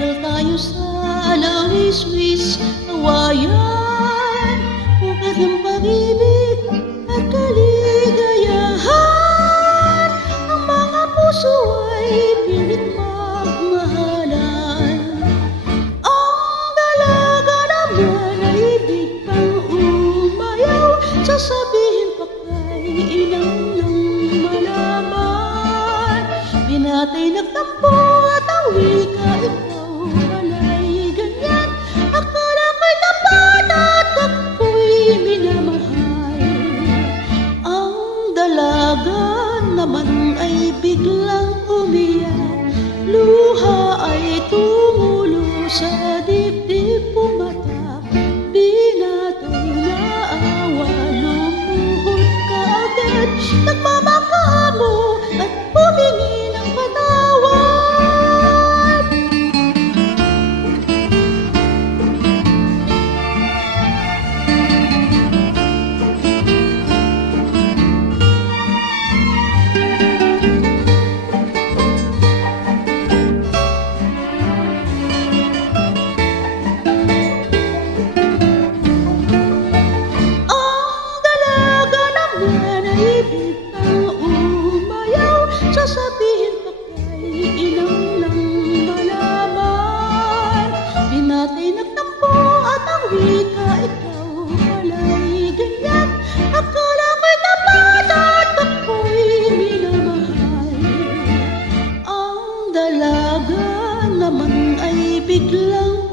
Mamasyal tayo sa alawiswis, kawayan, bukid ng pag-ibig at kaligayahan. Ang mga puso ay pilit magmahalan. Ang dalaga naman ay biglang umayaw, sasabihin pa kay ilang nang malaman. Binatay nagtampo at ang wika, ikaw pala'y ganyan. Akala ko'y tapat at ako'y minamahal. Ang dalaga naman ay biglang umiyak, luha ay tumulo sa dibdib, pumatak. Binatay na awa, lumuhod ka agad, nagmamakamo at humingi ng patawad. Sasabihin pa kay ilang lang malaman. Binatay nagtampo at ang wika, ikaw pala'y ganyan. Akala ko'y tapat at ako'y minamahal. Ang dalaga naman ay biglang